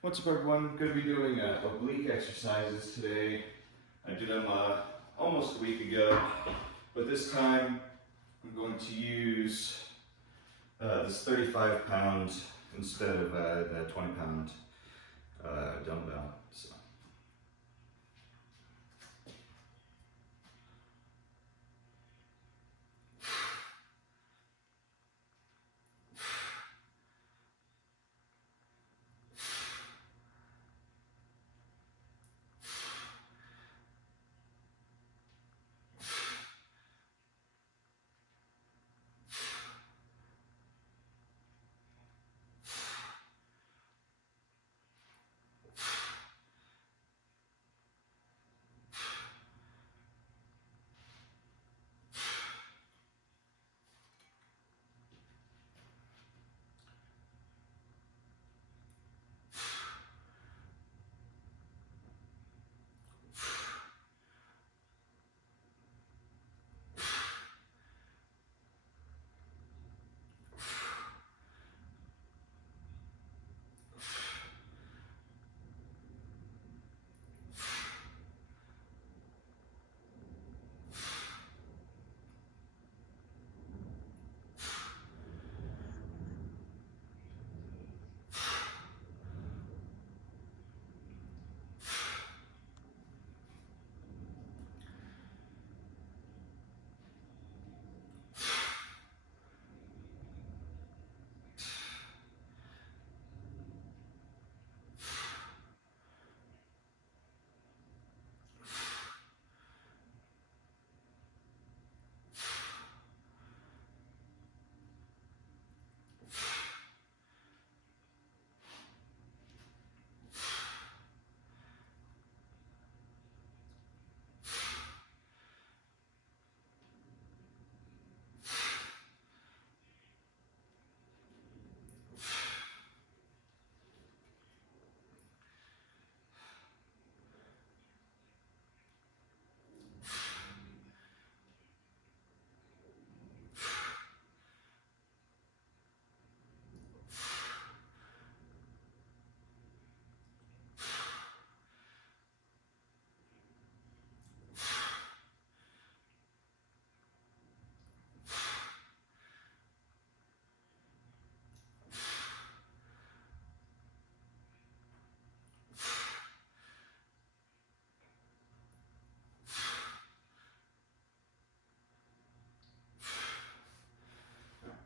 What's up, everyone? Going to be doing oblique exercises today. I did them almost a week ago, but this time I'm going to use this 35 pound instead of the 20 pound dumbbell. So.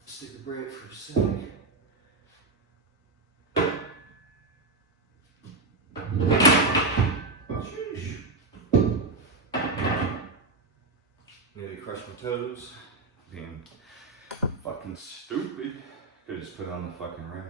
Let's take a break for a second. Nearly crushed my toes. Being fucking stupid. Could just put it on the fucking rack.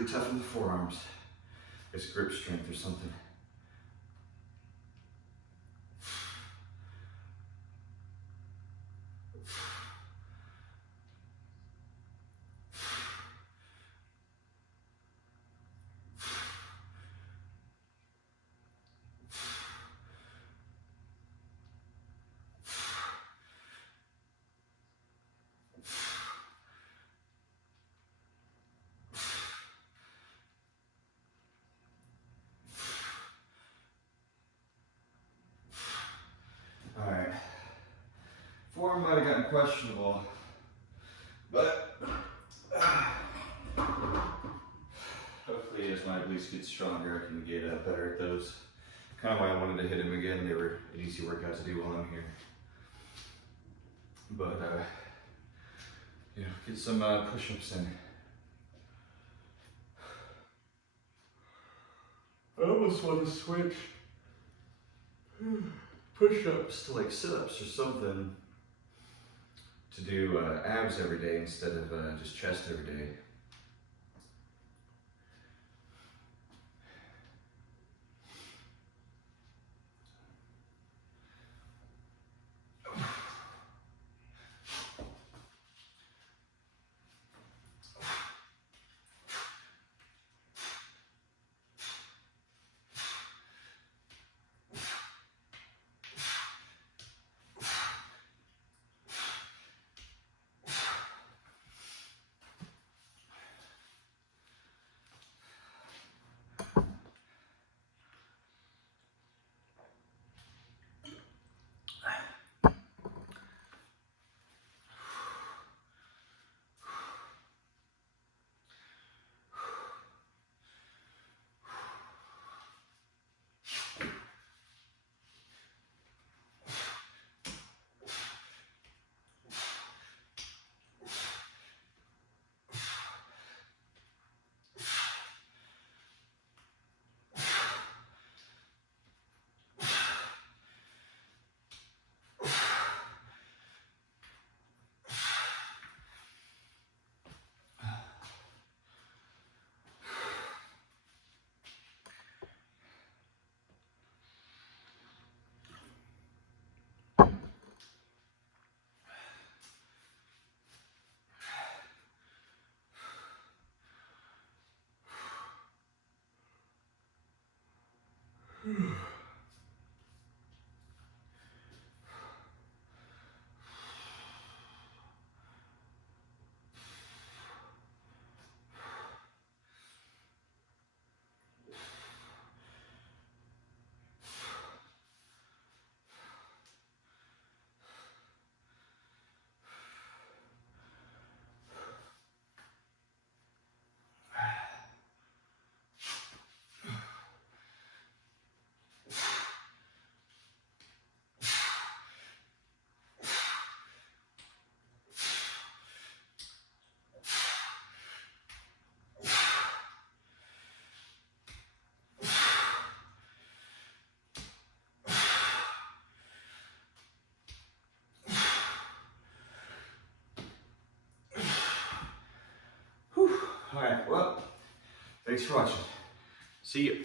really toughen the forearms. It's grip strength or something. All right. Form might have gotten questionable, but hopefully as my obliques get stronger, I can get better at those. Kind of why I wanted to hit them again. They were an easy workout to do while I'm here. But, you know, get some push-ups in. I almost want to switch push-ups to like sit-ups or something to do abs every day instead of just chest every day. All right, well, thanks for watching. See you.